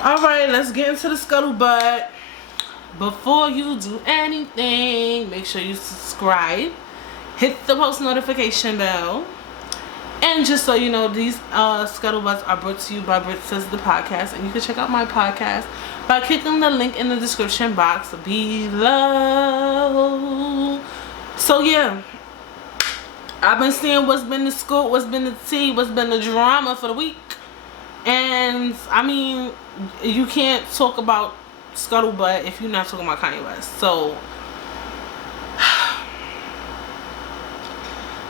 Alright, let's get into the scuttlebutt. Before you do anything, make sure you subscribe, hit the post notification bell, and just so you know, these scuttlebutts are brought to you by Brit Says the Podcast, and you can check out my podcast by clicking the link in the description box below. So yeah, I've been seeing what's been the scoop, what's been the tea, what's been the drama for the week. And I mean, you can't talk about scuttlebutt if you're not talking about Kanye West. So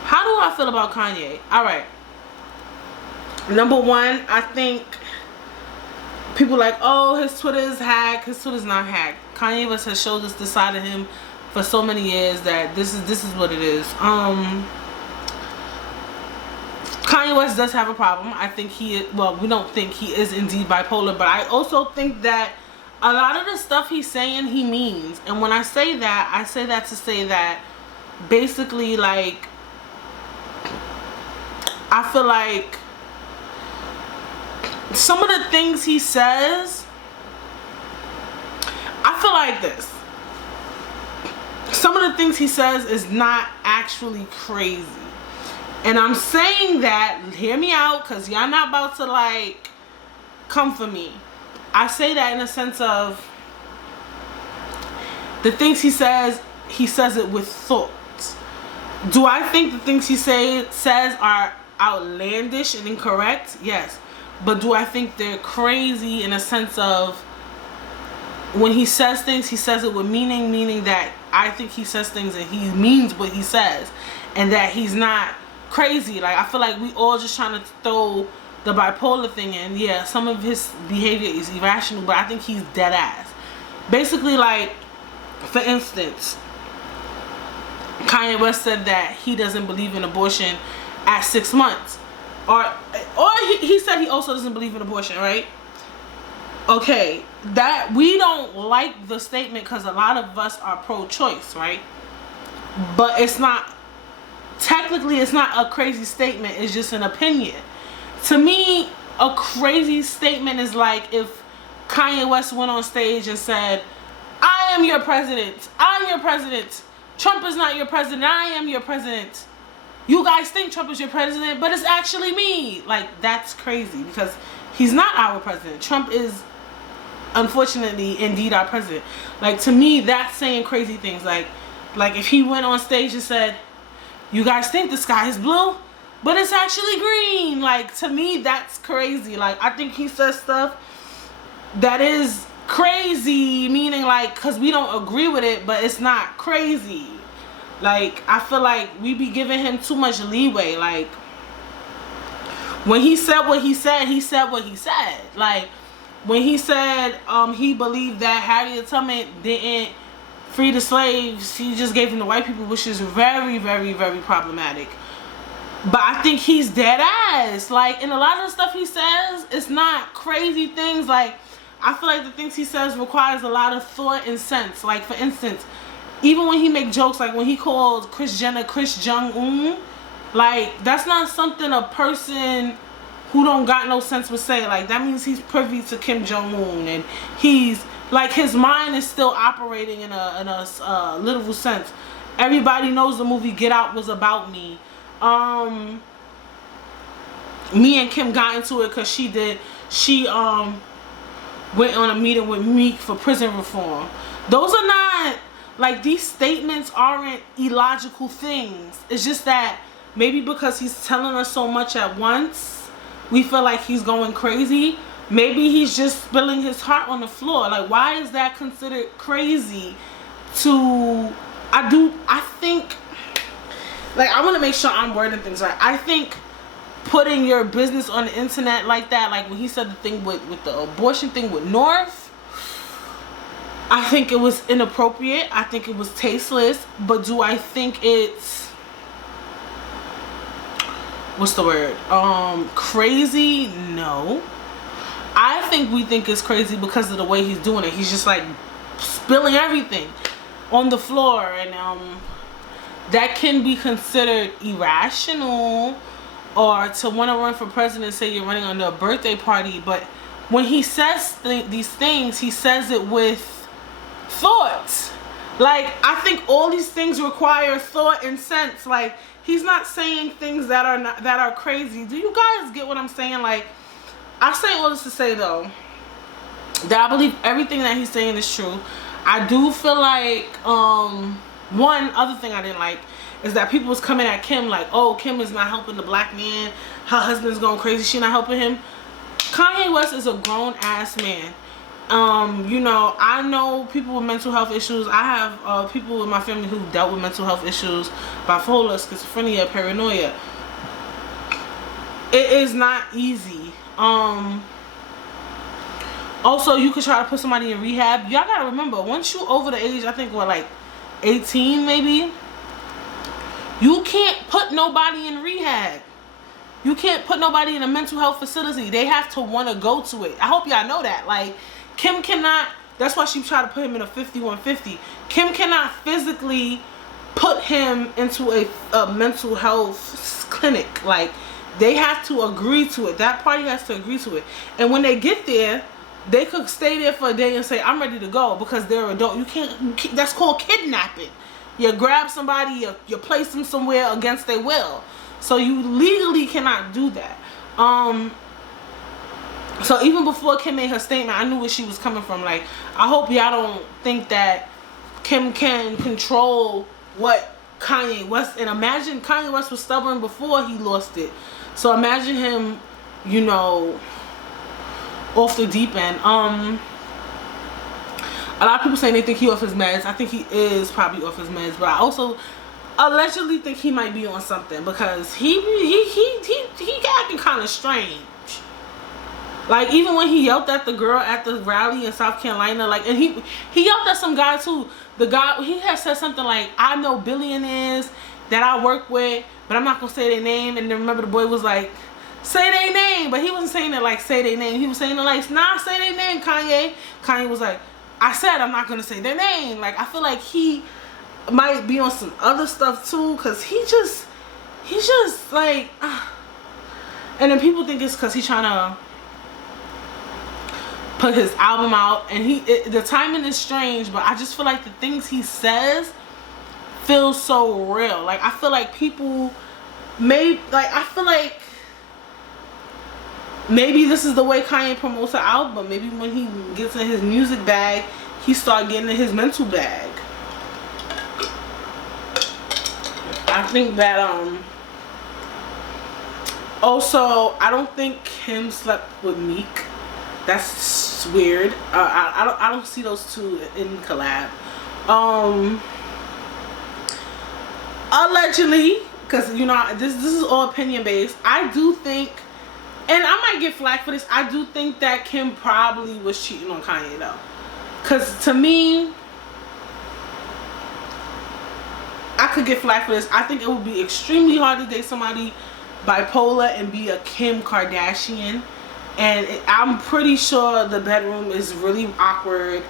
how do I feel about Kanye? Alright, number one, I think people like, oh, his Twitter is hacked. His Twitter's not hacked. Kanye West has showed us this side of him for so many years that this is what it is. Kanye West does have a problem. I think we don't think he is indeed bipolar, but I also think that a lot of the stuff he's saying he means. And when I say that, I say that to say that basically, like, I feel like some of the things he says, I feel like this. Some of the things he says is not actually crazy. And I'm saying that, hear me out, because y'all not about to, like, come for me. I say that in a sense of the things he says it with thought. Do I think the things he says are outlandish and incorrect? Yes. But do I think they're crazy in a sense of when he says things, he says it with meaning that I think he says things and he means what he says, and that he's not crazy. Like, I feel like we all just trying to throw the bipolar thing in. Yeah, some of his behavior is irrational, but I think he's dead ass. Basically, like, for instance, Kanye West said that he doesn't believe in abortion at 6 months, or he said he also doesn't believe in abortion, right? Okay, that we don't like the statement because a lot of us are pro-choice, right? But it's not, technically it's not a crazy statement, it's just an opinion. To me, a crazy statement is like if Kanye West went on stage and said, I am your president, I'm your president, Trump is not your president, I am your president. You guys think Trump is your president, but it's actually me. Like, that's crazy because he's not our president. Trump is, unfortunately, indeed our president. Like, to me, that's saying crazy things. Like if he went on stage and said, you guys think the sky is blue, but it's actually green. Like, to me, that's crazy. Like, I think he says stuff that is crazy, meaning like, because we don't agree with it, but it's not crazy. Like, I feel like we be giving him too much leeway. Like, when he said what he said, he said what he said. Like, when he said he believed that Harriet Tubman didn't free the slaves, he just gave them to white people, which is very, very, very problematic. But I think he's dead ass. Like, in a lot of the stuff he says, it's not crazy things. Like, I feel like the things he says requires a lot of thought and sense. Like, for instance, even when he make jokes, like when he called Kris Jenner Kris Jong-un, like, that's not something a person who don't got no sense would say. Like, that means he's privy to Kim Jong-un, and he's, like, his mind is still operating in a literal sense. Everybody knows the movie Get Out was about me. Me and Kim got into it because she went on a meeting with Meek for prison reform. Those are not, like, these statements aren't illogical things. It's just that maybe because he's telling us so much at once, we feel like he's going crazy. Maybe he's just spilling his heart on the floor. Like, why is that considered crazy to, I think, like, I want to make sure I'm wording things right. I think putting your business on the internet like that, like when he said the thing with the abortion thing with North, I think it was inappropriate. I think it was tasteless. But do I think it's, what's the word, crazy? No. I think we think it's crazy because of the way he's doing it. He's just like spilling everything on the floor, and that can be considered irrational, or to want to run for president, say you're running under a birthday party. But when he says these things, he says it with thoughts. Like, I think all these things require thought and sense. Like, he's not saying things that are crazy. Do you guys get what I'm saying? Like, I say all this to say, though, that I believe everything that he's saying is true. I do feel like, one other thing I didn't like is that people was coming at Kim like, oh, Kim is not helping the black man. Her husband's going crazy. She not helping him. Kanye West is a grown-ass man. You know, I know people with mental health issues. I have people in my family who dealt with mental health issues, bipolar, schizophrenia, paranoia. It is not easy. Also, you could try to put somebody in rehab. Y'all gotta remember, once you over the age, I think, what, like 18 maybe, you can't put nobody in rehab. You can't put nobody in a mental health facility. They have to want to go to it. I hope y'all know that. Like, Kim cannot, that's why she tried to put him in a 5150. Kim cannot physically put him into a mental health clinic. Like, they have to agree to it. That party has to agree to it. And when they get there, they could stay there for a day and say, I'm ready to go, because they're adult. You can't, that's called kidnapping. You grab somebody, you place them somewhere against their will. So you legally cannot do that. So even before Kim made her statement, I knew where she was coming from. Like, I hope y'all don't think that Kim can control what Kanye West, and imagine Kanye West was stubborn before he lost it. So imagine him, you know, off the deep end. A lot of people saying they think he off his meds. I think he is probably off his meds, but I also allegedly think he might be on something, because he acting kind of strange. Like, even when he yelled at the girl at the rally in South Carolina, like, and he yelled at some guy too. The guy, he had said something like, I know billionaires that I work with, but I'm not gonna say their name. And then remember, the boy was like, say their name, but he wasn't saying it like say their name. He was saying it like, nah, say their name, Kanye. Kanye was like, I said I'm not gonna say their name. Like, I feel like he might be on some other stuff too, because he's just like, and then people think it's because he's trying to put his album out, and the timing is strange, but I just feel like the things he says feel so real. Like, I feel like people I feel like maybe this is the way Kanye promotes an album. Maybe when he gets in his music bag, he start getting in his mental bag. I think that also, I don't think Kim slept with Meek. That's weird. I don't see those two in collab. Allegedly, because, you know, this is all opinion based. I do think, and I might get flack for this, I do think that Kim probably was cheating on Kanye though. Because to me, I could get flack for this. I think it would be extremely hard to date somebody bipolar and be a Kim Kardashian. And I'm pretty sure the bedroom is really awkward.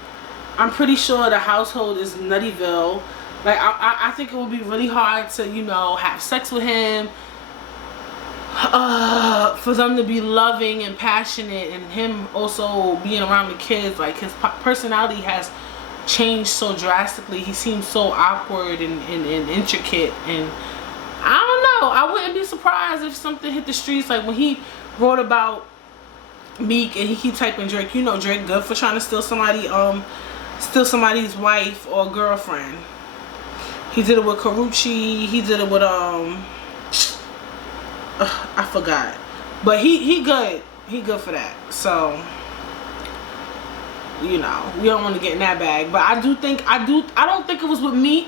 I'm pretty sure the household is Nuttyville. Like, I think it would be really hard to, you know, have sex with him. For them to be loving and passionate, and him also being around the kids. Like, his personality has changed so drastically. He seems so awkward and intricate. And I don't know. I wouldn't be surprised if something hit the streets. Like, when he wrote about Meek and he keep typing Drake, you know Drake good for trying to steal somebody's wife or girlfriend. He did it with Karuchi. He did it with I forgot, but he good. He good for that. So, you know, we don't want to get in that bag. But I don't think it was with Meek.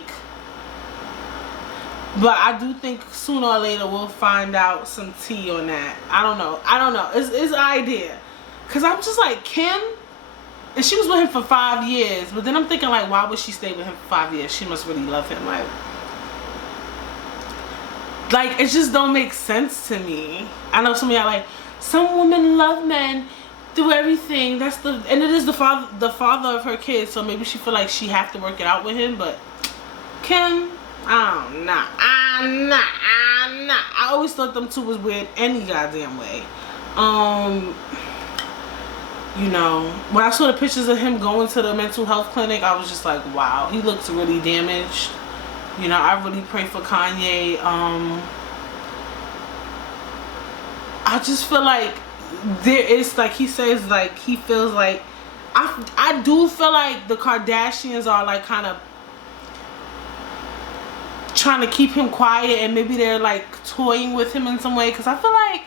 But I do think sooner or later we'll find out some tea on that. I don't know. It's an idea. Because I'm just like, Kim, and she was with him for 5 years. But then I'm thinking, like, why would she stay with him for 5 years? She must really love him. Like, it just don't make sense to me. I know some of y'all like, some women love men, do everything. And it is the father of her kids. So maybe she feel like she have to work it out with him. But Kim, I'm not. I always thought them two was weird any goddamn way. You know, when I saw the pictures of him going to the mental health clinic, I was just like, wow, he looks really damaged. You know, I really pray for Kanye. I just feel like there is, like he says, like he feels like, I do feel like the Kardashians are like kind of trying to keep him quiet, and maybe they're like toying with him in some way, because I feel like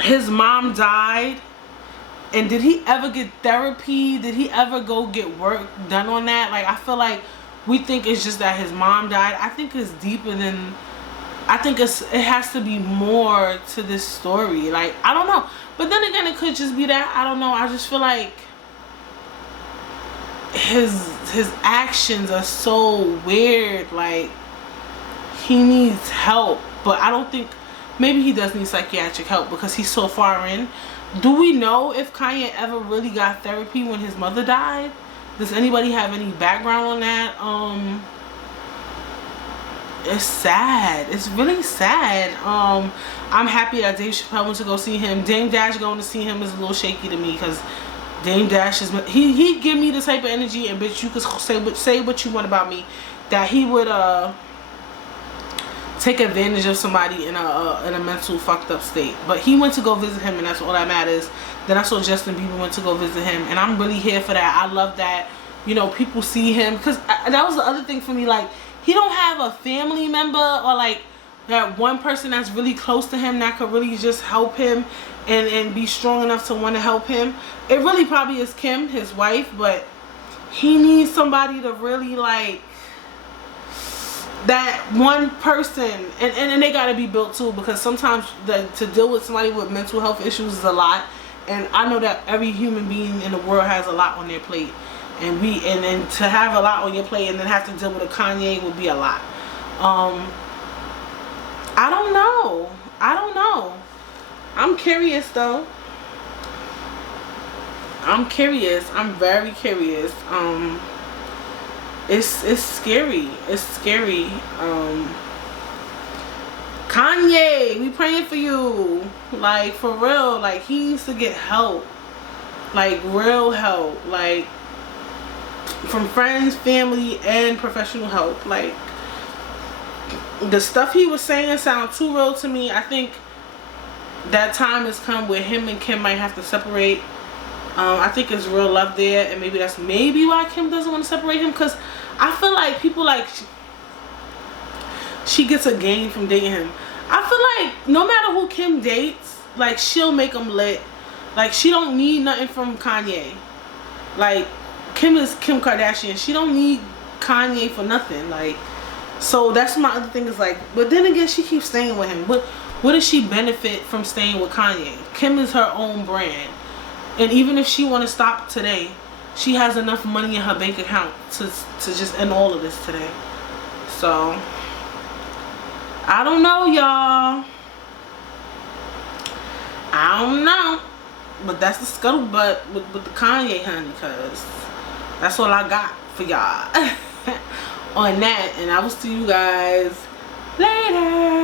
his mom died, and did he ever get therapy? Did he ever go get work done on that? Like, I feel like we think it's just that his mom died. I think it's deeper than, I think it has to be more to this story. Like, I don't know, but then again, it could just be that, I don't know. I just feel like his actions are so weird. Like, he needs help, but I don't think, maybe he does need psychiatric help because he's so far in. Do we know if Kanye ever really got therapy when his mother died? Does anybody have any background on that? It's sad. It's really sad. I'm happy that Dave Chappelle went to go see him. Dame Dash going to see him is a little shaky to me, because Dame Dash is, he give me the type of energy, and bitch, you could say what you want about me, that he would take advantage of somebody in a mental fucked up state. But he went to go visit him, and that's all that matters. Then I saw Justin Bieber went to go visit him, and I'm really here for that. I love that, you know, people see him, because that was the other thing for me. Like, he don't have a family member or like that one person that's really close to him that could really just help him and be strong enough to want to help him. It really probably is Kim, his wife, but he needs somebody to really, like, that one person, and they gotta be built too, because sometimes to deal with somebody with mental health issues is a lot, and I know that every human being in the world has a lot on their plate, and to have a lot on your plate and then have to deal with a Kanye would be a lot. I don't know. I'm curious though. I'm curious. I'm very curious. It's scary. It's scary. Kanye, we praying for you. Like, for real. Like, he needs to get help. Like, real help. Like, from friends, family, and professional help. Like, the stuff he was saying sound too real to me. I think that time has come where him and Kim might have to separate. I think there's real love there, and maybe that's why Kim doesn't want to separate him, because I feel like people, like, she gets a gain from dating him. I feel like no matter who Kim dates, like, she'll make them lit. Like, she don't need nothing from Kanye. Like, Kim is Kim Kardashian. She don't need Kanye for nothing. Like, so that's my other thing, is like, but then again, she keeps staying with him. What does she benefit from staying with Kanye? Kim is her own brand. And even if she want to stop today, she has enough money in her bank account to just end all of this today. So, I don't know, y'all. I don't know. But that's the scuttlebutt with the Kanye, honey, because that's all I got for y'all on that. And I will see you guys later.